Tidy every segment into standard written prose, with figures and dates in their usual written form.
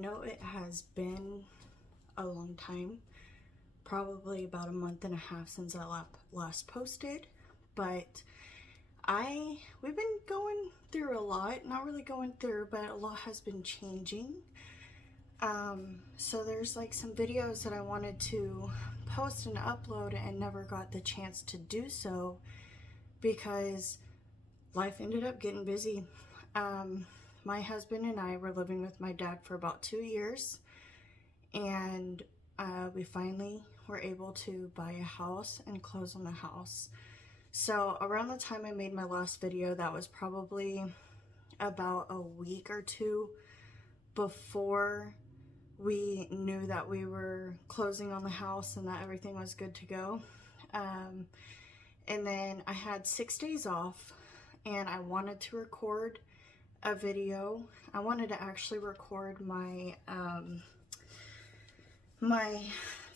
know it has been a long time, probably about a month and a half since I last posted, but we've been going through a lot, not really going through, but a lot has been changing. So there's like some videos that I wanted to post and upload and never got the chance to do so because life ended up getting busy. My husband and I were living with my dad for about 2 years, and we finally were able to buy a house and close on the house. So around the time I made my last video, that was probably about a week or two before we knew that we were closing on the house and that everything was good to go. And then I had 6 days off, and I wanted to record a video. I wanted to actually record my my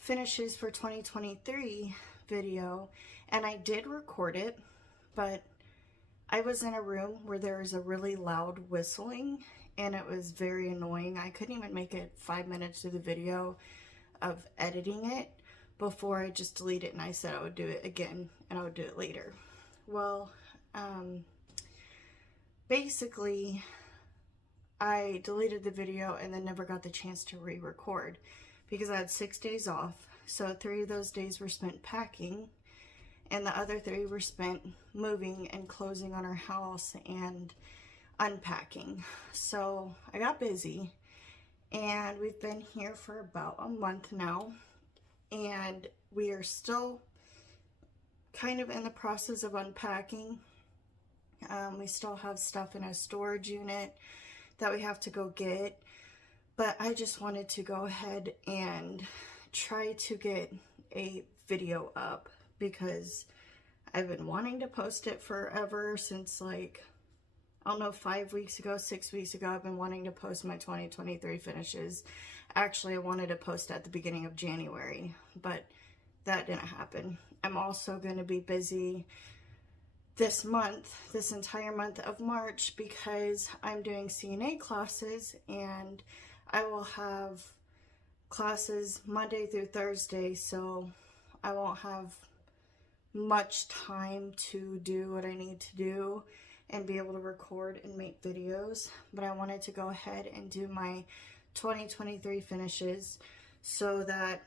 finishes for 2023 video, and I did record it, but I was in a room where there was a really loud whistling and it was very annoying. I couldn't even make it 5 minutes through the video of editing it before I just deleted it, and I said I would do it again and I would do it later. Well, basically I deleted the video and then never got the chance to re-record because I had 6 days off. So 3 of those days were spent packing, and the other 3 were spent moving and closing on our house and unpacking. So I got busy, and we've been here for about a month now, and we are still kind of in the process of unpacking. We still have stuff in a storage unit that we have to go get, but I just wanted to go ahead and try to get a video up because I've been wanting to post it forever, since like, I don't know, 5 weeks ago, 6 weeks ago. I've been wanting to post my 2023 finishes. Actually, I wanted to post at the beginning of January, but that didn't happen. I'm also going to be busy this month, this entire month of March, because I'm doing CNA classes, and I will have classes Monday through Thursday, so I won't have much time to do what I need to do and be able to record and make videos. But I wanted to go ahead and do my 2023 finishes so that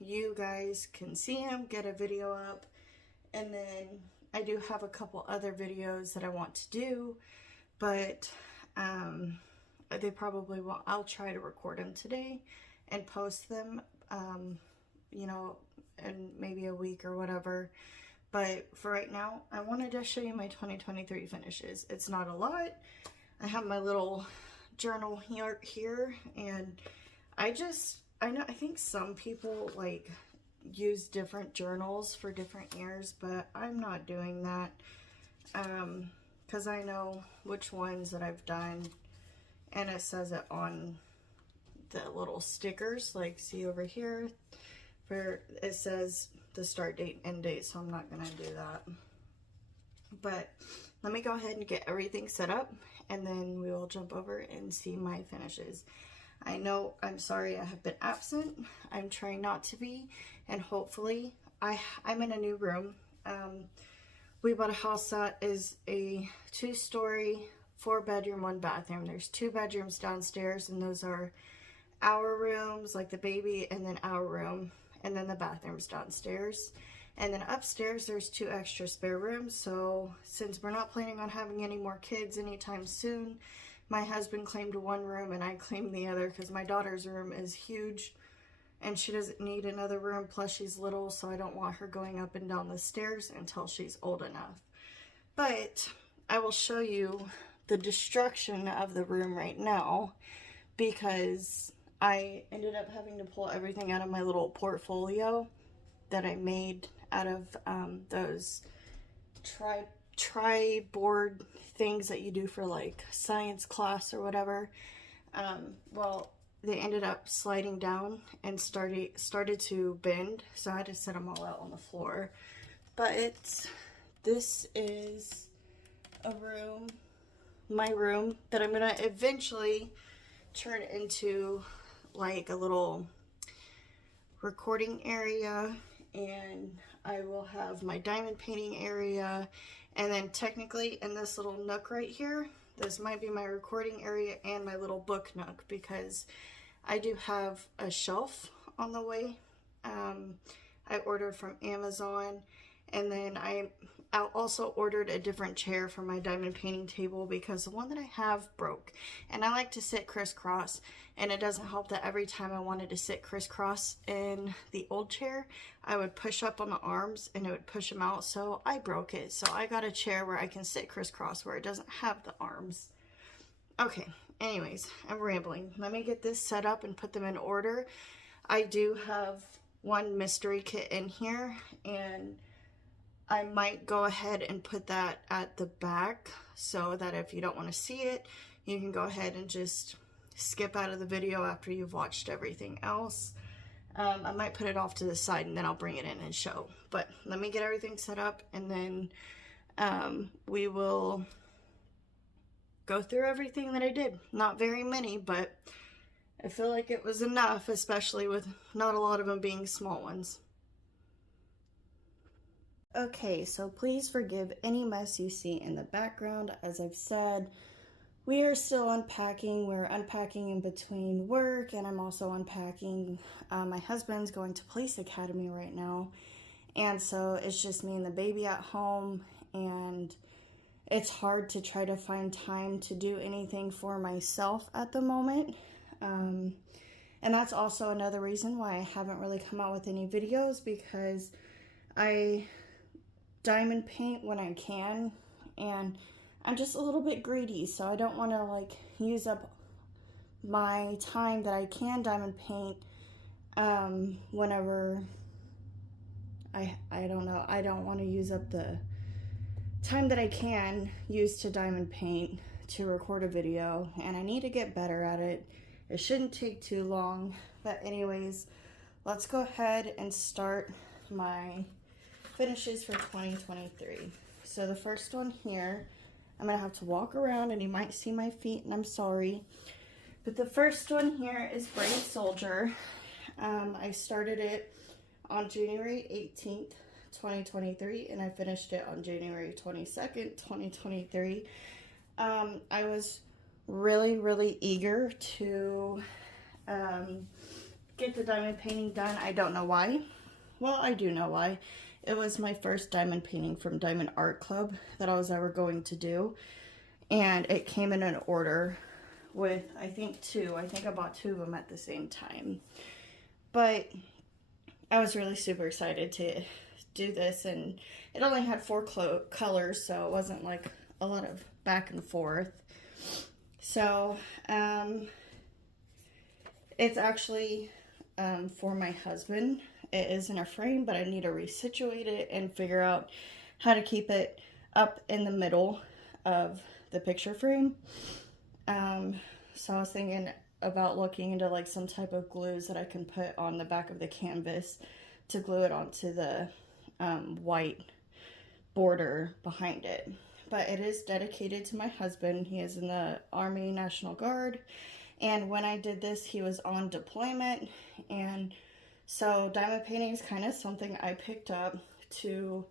you guys can see them, get a video up, and then I do have a couple other videos that I want to do, but they probably won't. I'll try to record them today and post them, you know, in maybe a week or whatever. But for right now, I wanted to show you my 2023 finishes. It's not a lot. I have my little journal here, and I think some people like use different journals for different years, but I'm not doing that because I know which ones that I've done, and it says it on the little stickers, like see over here, where it says the start date and end date, so I'm not gonna do that. But let me go ahead and get everything set up, and then we will jump over and see my finishes. I know, I'm sorry I have been absent. I'm trying not to be, and hopefully I'm in a new room. We bought a house that is a 2-story, 4-bedroom, 1 bathroom. There's 2 bedrooms downstairs, and those are our rooms, like the baby, and then our room, and then the bathroom's downstairs. And then upstairs there's 2 extra spare rooms. So since we're not planning on having any more kids anytime soon, my husband claimed 1 room and I claimed the other, because my daughter's room is huge and she doesn't need another room, plus she's little, so I don't want her going up and down the stairs until she's old enough. But I will show you the destruction of the room right now, because I ended up having to pull everything out of my little portfolio that I made out of those tri-board things that you do for like science class or whatever. Well, they ended up sliding down and started to bend, so I had to set them all out on the floor. But this is a room, my room, that I'm gonna eventually turn into like a little recording area, and I will have my diamond painting area, and then technically in this little nook right here, this might be my recording area and my little book nook, because I do have a shelf on the way. I ordered from Amazon, and then I also ordered a different chair for my diamond painting table because the one that I have broke, and I like to sit crisscross, and it doesn't help that every time I wanted to sit crisscross in the old chair, I would push up on the arms and it would push them out, so I broke it. So I got a chair where I can sit crisscross where it doesn't have the arms. Okay, anyways, I'm rambling. Let me get this set up and put them in order. I do have one mystery kit in here, and I might go ahead and put that at the back so that if you don't want to see it, you can go ahead and just skip out of the video after you've watched everything else. I might put it off to the side and then I'll bring it in and show. But let me get everything set up, and then we will go through everything that I did. Not very many, but I feel like it was enough, especially with not a lot of them being small ones. Okay, so please forgive any mess you see in the background. As I've said, we are still unpacking. We're unpacking in between work, and I'm also unpacking. My husband's going to police academy right now, and so it's just me and the baby at home, and it's hard to try to find time to do anything for myself at the moment. And that's also another reason why I haven't really come out with any videos, because I diamond paint when I can, and I'm just a little bit greedy, so I don't want to like use up my time that I can diamond paint whenever I don't know, I don't want to use up the time that I can use to diamond paint to record a video, and I need to get better at it. It shouldn't take too long, but anyways, let's go ahead and start my finishes for 2023. So the first one here, I'm gonna have to walk around and you might see my feet, and I'm sorry. But the first one here is Brave Soldier. I started it on January 18th, 2023, and I finished it on January 22nd, 2023. I was really eager to get the diamond painting done. I don't know why. Well, I do know why. It was my first diamond painting from DiamondArt Club that I was ever going to do, and it came in an order with I think two. I think I bought two of them at the same time, but I was really super excited to do this, and it only had 4 colors, so it wasn't like a lot of back and forth. So it's actually for my husband. It is in a frame, but I need to resituate it and figure out how to keep it up in the middle of the picture frame. So I was thinking about looking into like some type of glues that I can put on the back of the canvas to glue it onto the white border behind it. But it is dedicated to my husband. He is in the Army National Guard, and when I did this, he was on deployment, and so diamond painting is kind of something I picked up to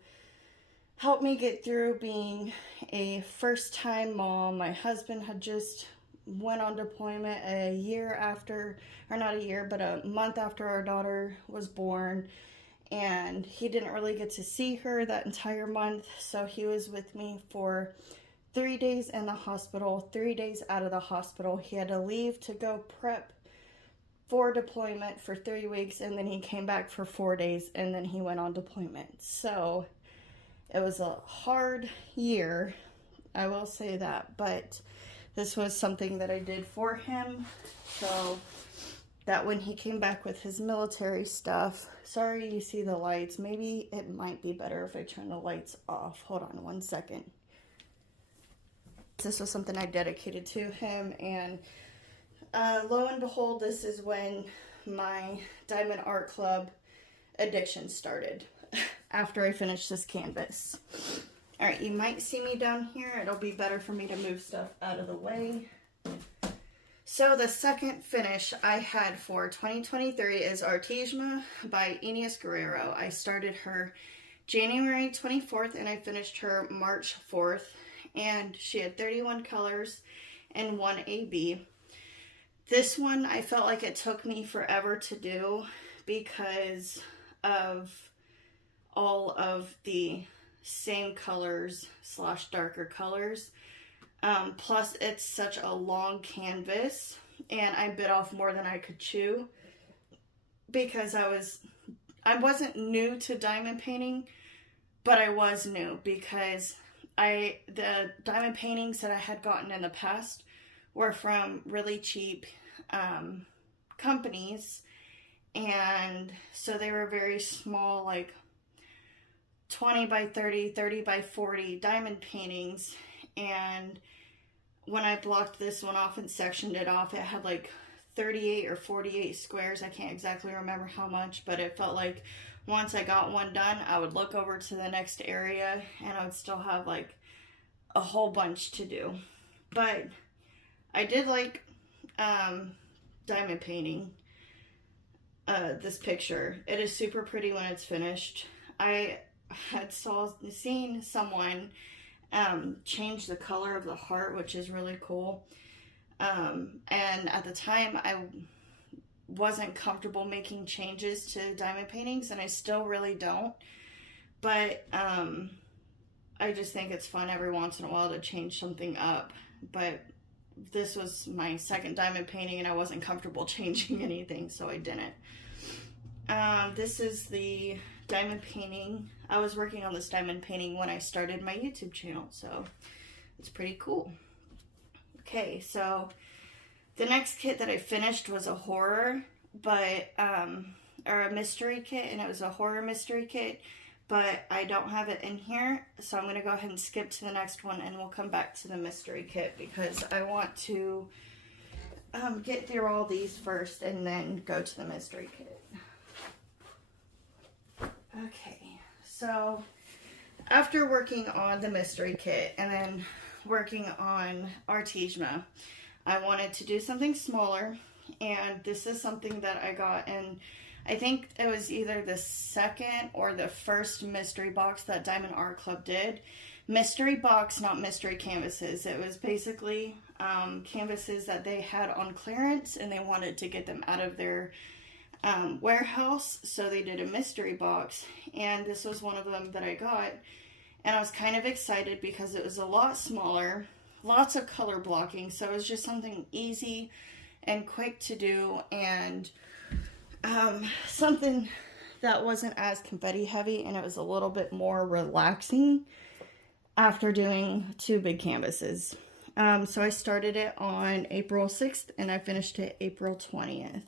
help me get through being a first-time mom. My husband had just went on deployment a year after, or not a year, but a month after our daughter was born, and he didn't really get to see her that entire month, so he was with me for 3 days in the hospital, 3 days out of the hospital. He had to leave to go prep for deployment for 3 weeks, and then he came back for 4 days, and then he went on deployment. So it was a hard year, I will say that, but this was something that I did for him, so that when he came back with his military stuff, sorry you see the lights, maybe it might be better if I turn the lights off. Hold on one second. This was something I dedicated to him, and lo and behold, this is when my Diamond Art Club addiction started, after I finished this canvas. Alright, you might see me down here. It'll be better for me to move stuff out of the way. So the second finish I had for 2023 is Artesma by Ines Guerrero. I started her January 24th and I finished her March 4th. And she had 31 colors and 1 AB. This one, I felt like it took me forever to do because of all of the same colors / darker colors. Plus, it's such a long canvas, and I bit off more than I could chew because I wasn't new to diamond painting, but I was new because the diamond paintings that I had gotten in the past were from really cheap companies, and so they were very small, like 20 by 30, 30 by 40 diamond paintings. And when I blocked this one off and sectioned it off, it had like 38 or 48 squares. I can't exactly remember how much, but it felt like once I got one done, I would look over to the next area and I would still have like a whole bunch to do. But I did like diamond painting this picture. It is super pretty when it's finished. I had seen someone change the color of the heart, which is really cool. And at the time, I wasn't comfortable making changes to diamond paintings, and I still really don't. But I just think it's fun every once in a while to change something up. But this was my second diamond painting, and I wasn't comfortable changing anything, so I didn't. This is the diamond painting. I was working on this diamond painting when I started my YouTube channel, so it's pretty cool. Okay, so the next kit that I finished was a horror, or a mystery kit, and it was a horror mystery kit, but I don't have it in here, so I'm going to go ahead and skip to the next one, and we'll come back to the mystery kit, because I want to get through all these first, and then go to the mystery kit. Okay, so after working on the mystery kit and then working on Artesma, I wanted to do something smaller, and this is something that I got in, I think it was either the second or the first mystery box that Diamond Art Club did. Mystery box, not mystery canvases. It was basically canvases that they had on clearance and they wanted to get them out of their warehouse, so they did a mystery box, and this was one of them that I got, and I was kind of excited because it was a lot smaller, lots of color blocking, so it was just something easy and quick to do, and something that wasn't as confetti heavy, and it was a little bit more relaxing after doing 2 big canvases. So I started it on April 6th and I finished it April 20th.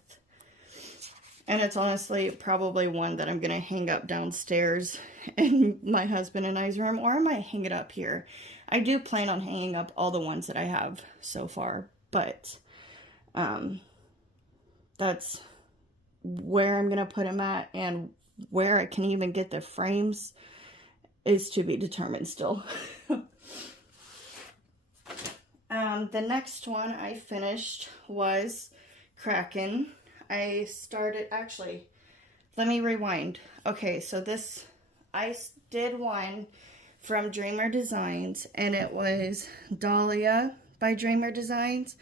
And it's honestly probably one that I'm going to hang up downstairs in my husband and I's room, or I might hang it up here. I do plan on hanging up all the ones that I have so far, but that's where I'm going to put them at, and where I can even get the frames is to be determined still. The next one I finished was Kraken. I started, actually, let me rewind. Okay, so this, I did one from Dreamer Designs, and it was Dahlia by Dreamer Designs.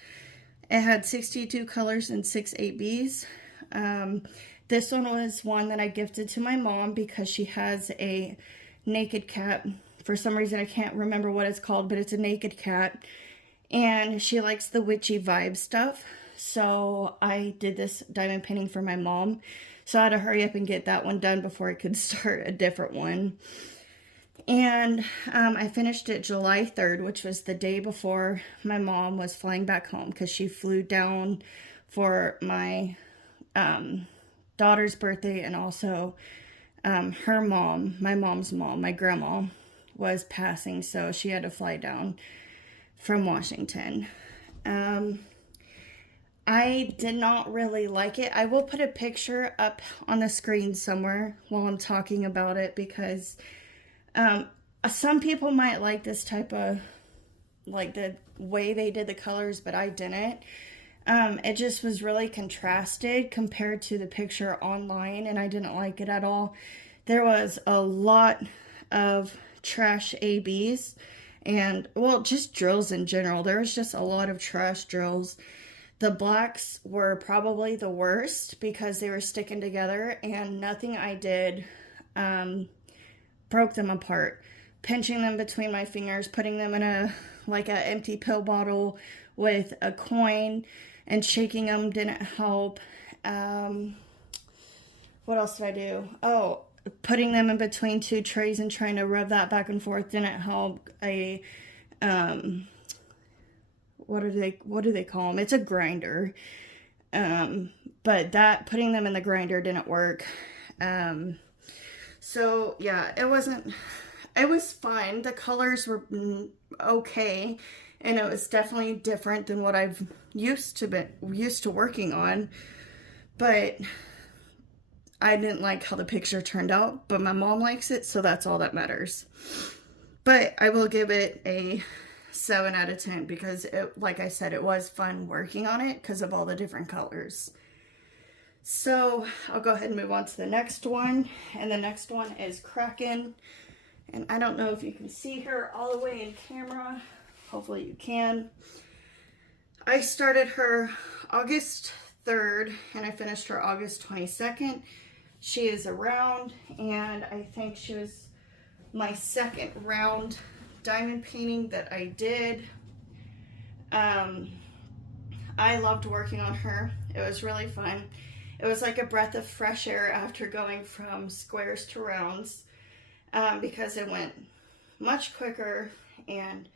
It had 62 colors and 6 ABs. This one was one that I gifted to my mom because she has a naked cat. For some reason, I can't remember what it's called, but it's a naked cat. And she likes the witchy vibe stuff. So I did this diamond painting for my mom. So I had to hurry up and get that one done before I could start a different one. And I finished it July 3rd, which was the day before my mom was flying back home, because she flew down for my daughter's birthday, and also her mom, my mom's mom, my grandma, was passing, so she had to fly down from Washington. I did not really like it. I will put a picture up on the screen somewhere while I'm talking about it, because some people might like this type of, like the way they did the colors, but I didn't. It just was really contrasted compared to the picture online, and I didn't like it at all. There was a lot of trash ABs and, well, just drills in general. There was just a lot of trash drills. The blacks were probably the worst because they were sticking together, and nothing I did broke them apart. Pinching them between my fingers, putting them in a empty pill bottle with a coin and shaking them didn't help. What else did I do? Oh, putting them in between two trays and trying to rub that back and forth didn't help. What do they call them? It's a grinder. But putting them in the grinder didn't work. So yeah, it was fine. The colors were okay, and it was definitely different than what I've used to working on. But I didn't like how the picture turned out, but my mom likes it, so that's all that matters. But I will give it a 7 out of 10 because, like I said, it was fun working on it because of all the different colors. So I'll go ahead and move on to the next one. And the next one is Kraken. And I don't know if you can see her all the way in camera. Hopefully you can. I started her August 3rd and I finished her August 22nd. She is a round, and I think she was my second round diamond painting that I did. I loved working on her. It was really fun. It was like a breath of fresh air after going from squares to rounds, because it went much quicker and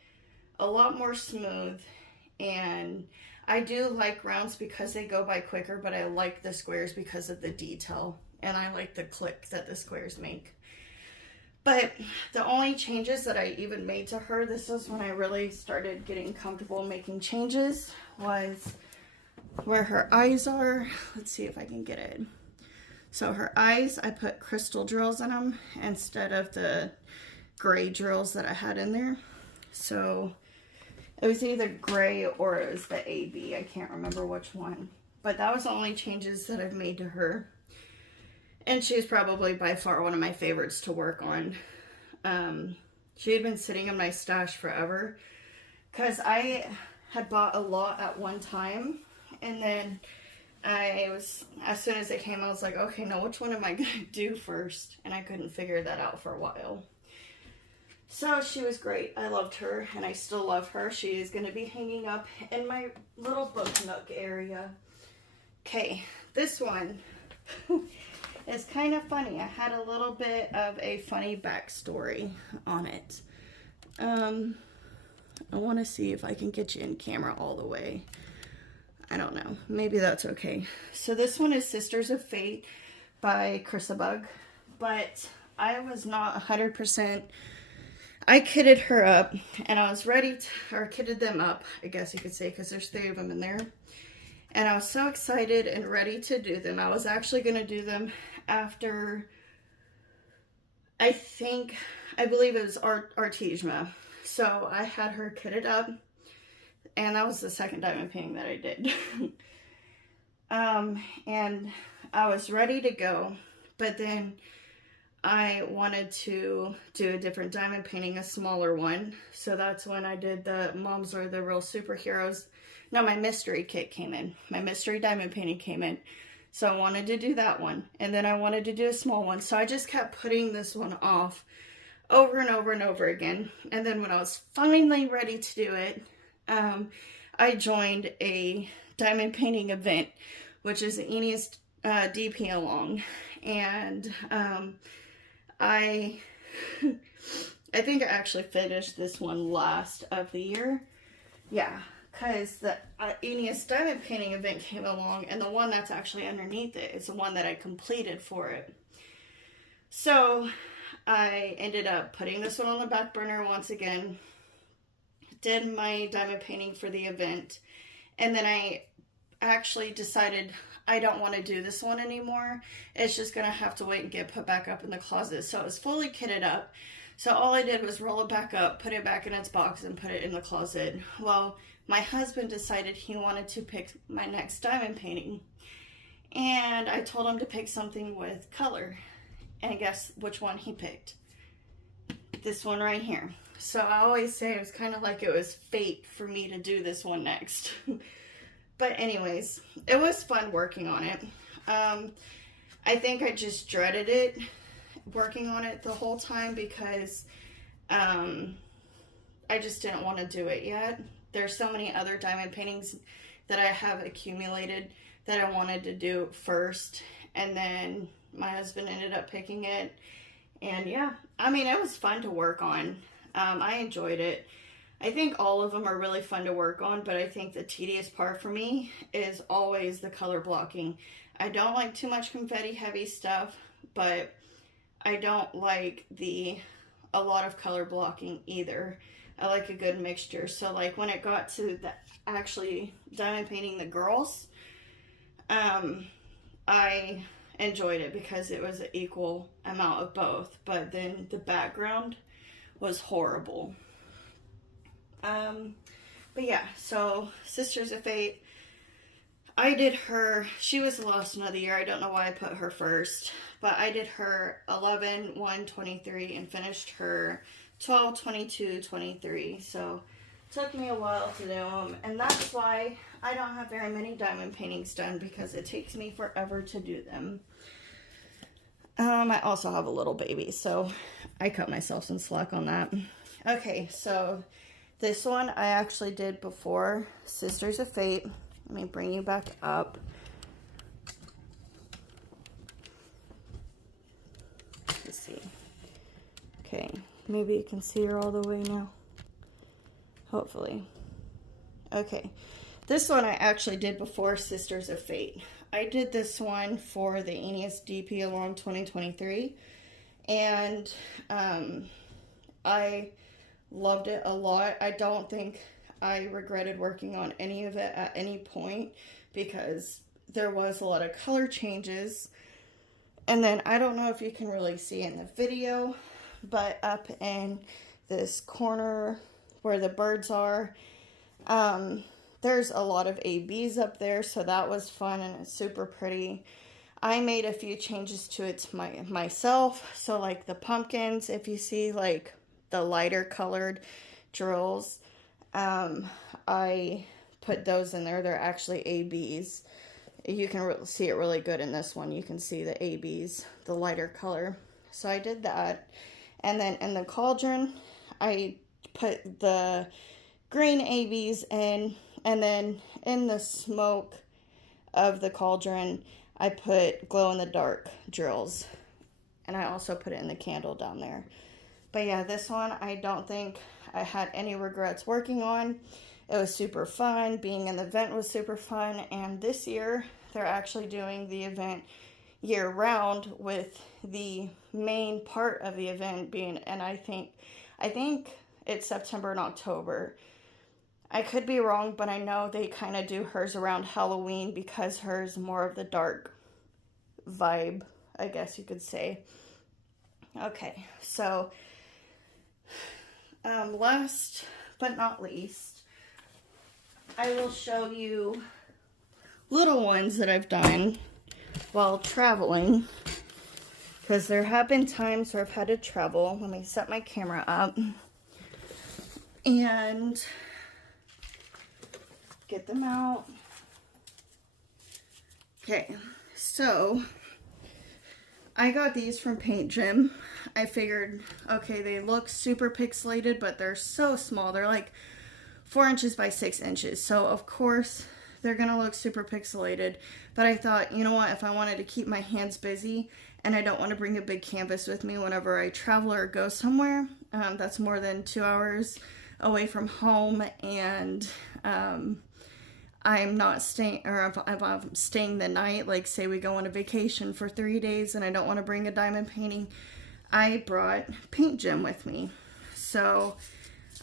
a lot more smooth. And I do like rounds because they go by quicker, but I like the squares because of the detail, and I like the click that the squares make. But the only changes that I even made to her, this was when I really started getting comfortable making changes, was where her eyes are. Let's see if I can get it. So her eyes, I put crystal drills in them instead of the gray drills that I had in there. So it was either gray or it was the AB. I can't remember which one. But that was the only changes that I've made to her. And she's probably by far one of my favorites to work on. She had been sitting in my stash forever because I had bought a lot at one time. And then as soon as they came, I was like, okay, now which one am I going to do first? And I couldn't figure that out for a while. So she was great. I loved her, and I still love her. She is going to be hanging up in my little book nook area. Okay, this one is kind of funny. I had a little bit of a funny backstory on it. I want to see if I can get you in camera all the way. I don't know. Maybe that's okay. So this one is Sisters of Fate by Chrisabug. But I was not 100%. I kitted her up, and I was ready to, or kitted them up, I guess you could say, because there's 3 of them in there. And I was so excited and ready to do them. I was actually going to do them after, I believe it was Artesma. So I had her kitted up, and that was the second diamond painting that I did. And I was ready to go, but then I wanted to do a different diamond painting, a smaller one. So that's when I did the Moms Are the Real Superheroes. No, my mystery kit came in. My mystery diamond painting came in. So I wanted to do that one. And then I wanted to do a small one. So I just kept putting this one off over and over and over again. And then when I was finally ready to do it, I joined a diamond painting event, which is the Eeniest DP Along. And I think I actually finished this one last of the year. Yeah, because the Eeniest diamond painting event came along, and the one that's actually underneath it is the one that I completed for it. So I ended up putting this one on the back burner once again, did my diamond painting for the event, and then I actually decided I don't want to do this one anymore. It's just going to have to wait and get put back up in the closet. So it was fully kitted up. So all I did was roll it back up, put it back in its box, and put it in the closet. Well, my husband decided he wanted to pick my next diamond painting. And I told him to pick something with color. And guess which one he picked? This one right here. So I always say it was kind of like it was fate for me to do this one next. But anyways, it was fun working on it. I think I just dreaded it, working on it the whole time, because I just didn't want to do it yet. There's so many other diamond paintings that I have accumulated that I wanted to do first, and then my husband ended up picking it. And yeah, I mean, it was fun to work on. I enjoyed it. I think all of them are really fun to work on, but I think the tedious part for me is always the color blocking. I don't like too much confetti heavy stuff, but I don't like a lot of color blocking either. I like a good mixture. So like when it got to actually diamond painting the girls, I enjoyed it because it was an equal amount of both, but then the background was horrible. But yeah, so Sisters of Fate, I did her, she was the last one of the year. I don't know why I put her first, but I did her 11, 1, 23, and finished her 12, 22, 23. So it took me a while to do them, and that's why I don't have very many diamond paintings done, because it takes me forever to do them. I also have a little baby, so I cut myself some slack on that. Okay, so this one I actually did before Sisters of Fate. Let me bring you back up. Let's see. Okay, maybe you can see her all the way now. Hopefully. Okay, this one I actually did before Sisters of Fate. I did this one for the Aeneas DP Along 2023, and I loved it a lot. I don't think I regretted working on any of it at any point, because there was a lot of color changes. And then I don't know if you can really see in the video, but up in this corner where the birds are, there's a lot of ABs up there, so that was fun and it's super pretty. I made a few changes to it myself. So like the pumpkins, if you see like the lighter colored drills, I put those in there. They're actually ABs. You can see it really good in this one. You can see the ABs, the lighter color. So I did that. And then in the cauldron, I put the green ABs in. And then in the smoke of the cauldron, I put glow-in-the-dark drills. And I also put it in the candle down there. But yeah, this one I don't think I had any regrets working on. It was super fun. Being in the event was super fun. And this year, they're actually doing the event year-round, with the main part of the event being, and I think it's September and October. I could be wrong, but I know they kind of do hers around Halloween, because hers more of the dark vibe, I guess you could say. Okay, so last but not least, I will show you little ones that I've done while traveling, because there have been times where I've had to travel. Let me set my camera up and get them out. Okay, so I got these from Paint Gym. I figured, okay, they look super pixelated, but they're so small. They're like 4 inches by 6 inches. So of course they're gonna look super pixelated. But I thought, you know what, if I wanted to keep my hands busy and I don't want to bring a big canvas with me whenever I travel or go somewhere, that's more than 2 hours away from home, and I'm not staying, or if I'm staying the night, like say we go on a vacation for 3 days and I don't want to bring a diamond painting, I brought Paint Gym with me. So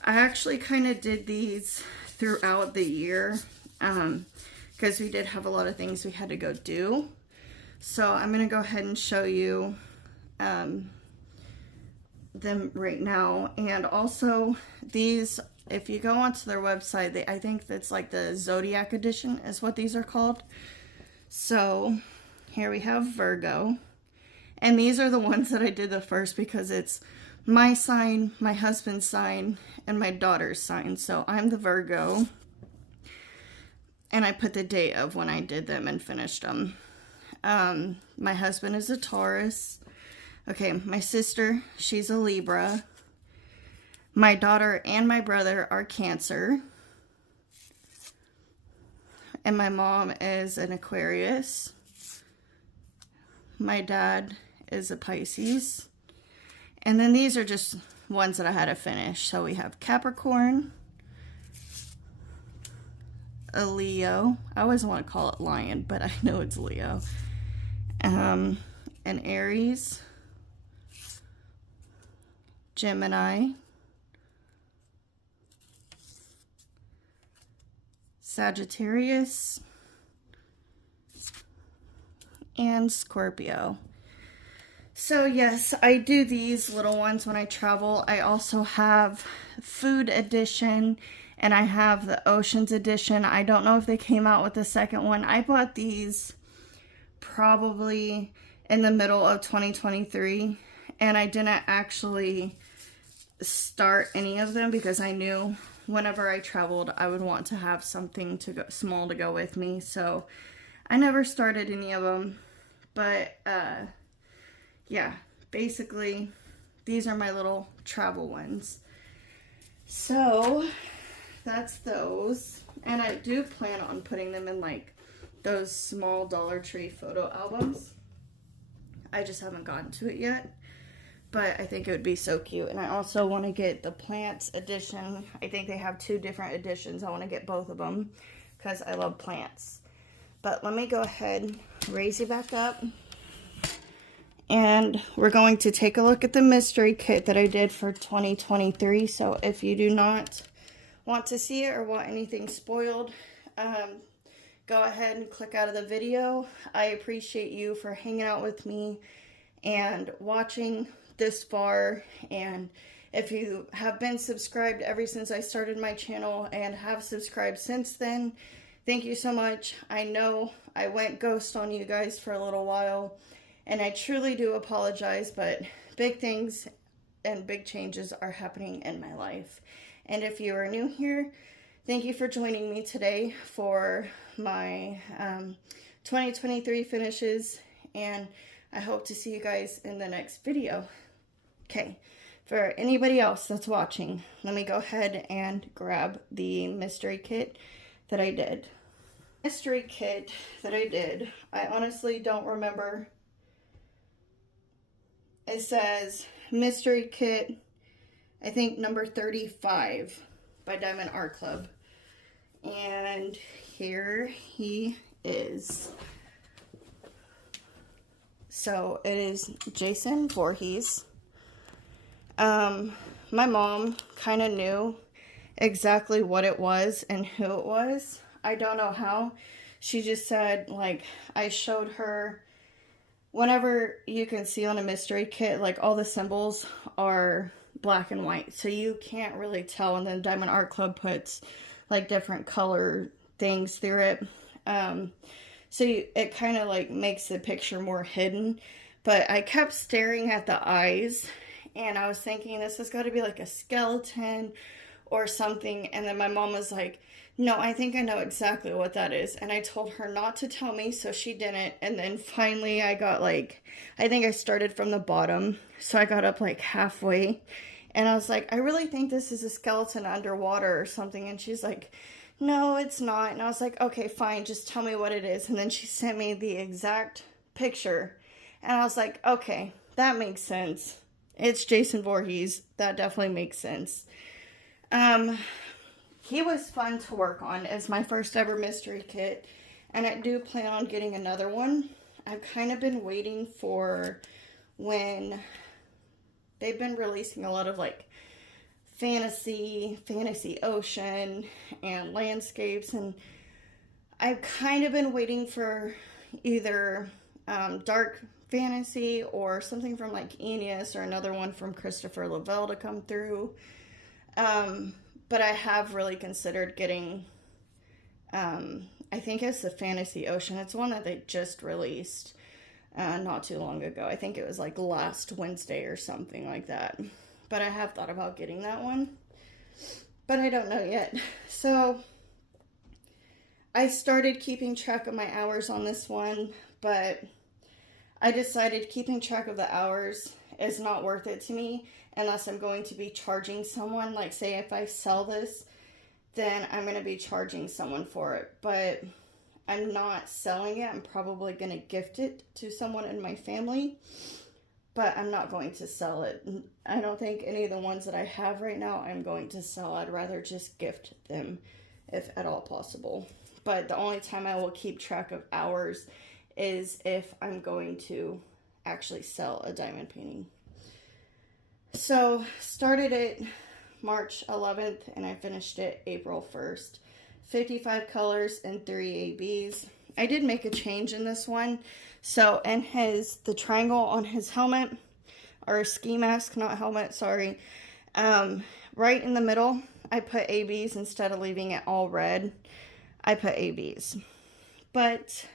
I actually kind of did these throughout the year, because we did have a lot of things we had to go do. So I'm going to go ahead and show you them right now. And also these, if you go onto their website, I think that's like the Zodiac edition is what these are called. So here we have Virgo. And these are the ones that I did the first because it's my sign, my husband's sign, and my daughter's sign. So I'm the Virgo. And I put the date of when I did them and finished them. My husband is a Taurus. Okay, my sister, she's a Libra. My daughter and my brother are Cancer. And my mom is an Aquarius. My dad is a Pisces. And then these are just ones that I had to finish. So we have Capricorn, a Leo. I always want to call it Lion, but I know it's Leo. An Aries, Gemini, Sagittarius, and Scorpio. So yes, I do these little ones when I travel. I also have food edition and I have the oceans edition. I don't know if they came out with the second one. I bought these probably in the middle of 2023 and I didn't actually start any of them because I knew whenever I traveled I would want to have something to go small to go with me. So I never started any of them, but yeah, basically these are my little travel ones. So that's those, and I do plan on putting them in like those small Dollar Tree photo albums. I just haven't gotten to it yet, but I think it would be so cute. And I also want to get the plants edition. I think they have two different editions. I want to get both of them because I love plants. But let me go ahead, raise you back up. And we're going to take a look at the mystery kit that I did for 2023. So if you do not want to see it or want anything spoiled, go ahead and click out of the video. I appreciate you for hanging out with me and watching this far. And if you have been subscribed ever since I started my channel and have subscribed since then, thank you so much. I know I went ghost on you guys for a little while, and I truly do apologize, but big things and big changes are happening in my life. And if you are new here, thank you for joining me today for my 2023 finishes, and I hope to see you guys in the next video. Okay, for anybody else that's watching, let me go ahead and grab the mystery kit that I did. Mystery kit that I did, I honestly don't remember. It says mystery kit, I think number 35 by DiamondArt Club. And here he is. So it is Jason Voorhees. My mom kind of knew exactly what it was and who it was. I don't know how. She just said, like, I showed her, whenever you can see on a mystery kit, like all the symbols are black and white, so you can't really tell. And then DiamondArt Club puts like different color things through it, so it kind of like makes the picture more hidden. But I kept staring at the eyes and I was thinking this has got to be like a skeleton or something. And then my mom was like, no, I think I know exactly what that is. And I told her not to tell me, so she didn't. And then finally I got like, I think I started from the bottom, so I got up like halfway and I was like, I really think this is a skeleton underwater or something. And she's like, no, it's not. And I was like, okay, fine, just tell me what it is. And then she sent me the exact picture and I was like, okay, that makes sense. It's Jason Voorhees. That definitely makes sense. He was fun to work on as my first ever mystery kit, and I do plan on getting another one. I've kind of been waiting for when they've been releasing a lot of like fantasy ocean and landscapes, and I've kind of been waiting for either dark Fantasy or something from like Aeneas or another one from Christopher Lavelle to come through. But I have really considered getting, I think it's the Fantasy Ocean. It's one that they just released not too long ago. I think it was like last Wednesday or something like that. But I have thought about getting that one. But I don't know yet. So I started keeping track of my hours on this one, but I decided keeping track of the hours is not worth it to me unless I'm going to be charging someone. Like, say if I sell this, then I'm going to be charging someone for it. But I'm not selling it. I'm probably going to gift it to someone in my family. But I'm not going to sell it. I don't think any of the ones that I have right now I'm going to sell. I'd rather just gift them if at all possible. But the only time I will keep track of hours is if I'm going to actually sell a diamond painting. So, started it March 11th and I finished it April 1st. 55 colors and 3 ABs. I did make a change in this one. So, in the triangle on his helmet, or ski mask, not helmet, sorry, right in the middle, I put ABs instead of leaving it all red. I put ABs. But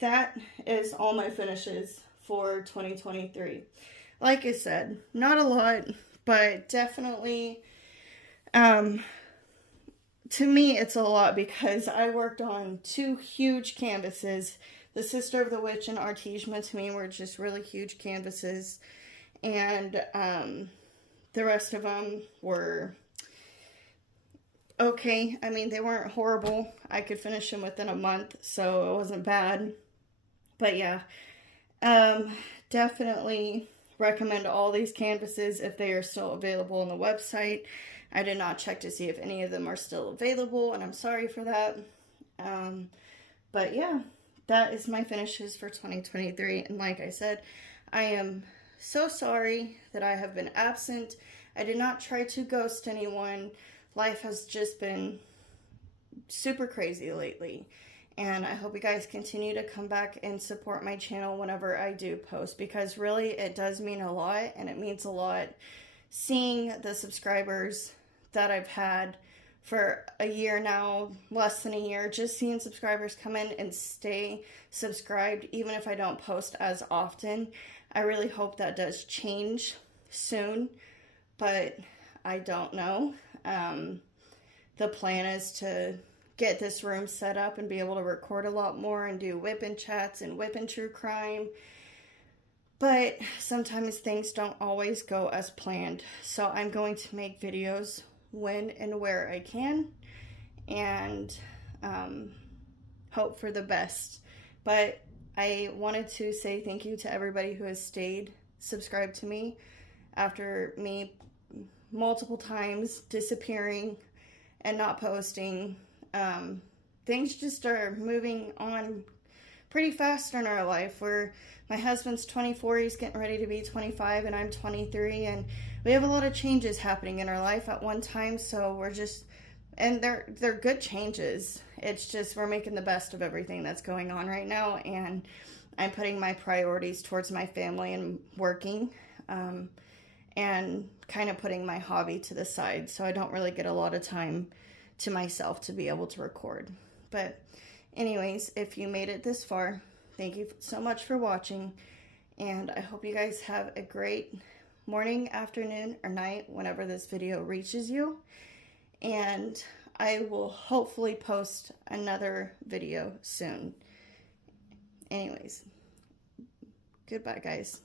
that is all my finishes for 2023. Like I said, not a lot, but definitely, to me, it's a lot because I worked on 2 huge canvases. The Sister of the Witch and Artesima, to me, were just really huge canvases. And the rest of them were okay. I mean, they weren't horrible. I could finish them within a month, so it wasn't bad. But yeah, definitely recommend all these canvases if they are still available on the website. I did not check to see if any of them are still available, and I'm sorry for that. But yeah, that is my finishes for 2023. And like I said, I am so sorry that I have been absent. I did not try to ghost anyone. Life has just been super crazy lately. And I hope you guys continue to come back and support my channel whenever I do post, because really it does mean a lot, and it means a lot seeing the subscribers that I've had for a year now, less than a year, just seeing subscribers come in and stay subscribed even if I don't post as often. I really hope that does change soon, but I don't know. The plan is to get this room set up and be able to record a lot more and do whipping chats and whipping true crime. But sometimes things don't always go as planned. So I'm going to make videos when and where I can and hope for the best. But I wanted to say thank you to everybody who has stayed subscribed to me after me multiple times disappearing and not posting. Things just are moving on pretty fast in our life. Where my husband's 24, he's getting ready to be 25, and I'm 23, and we have a lot of changes happening in our life at one time. So we're just, and they're good changes. It's just we're making the best of everything that's going on right now, and I'm putting my priorities towards my family and working, and kind of putting my hobby to the side, so I don't really get a lot of time to myself to be able to record. But anyways, if you made it this far, thank you so much for watching, and I hope you guys have a great morning, afternoon, or night whenever this video reaches you, and I will hopefully post another video soon. Anyways, goodbye guys.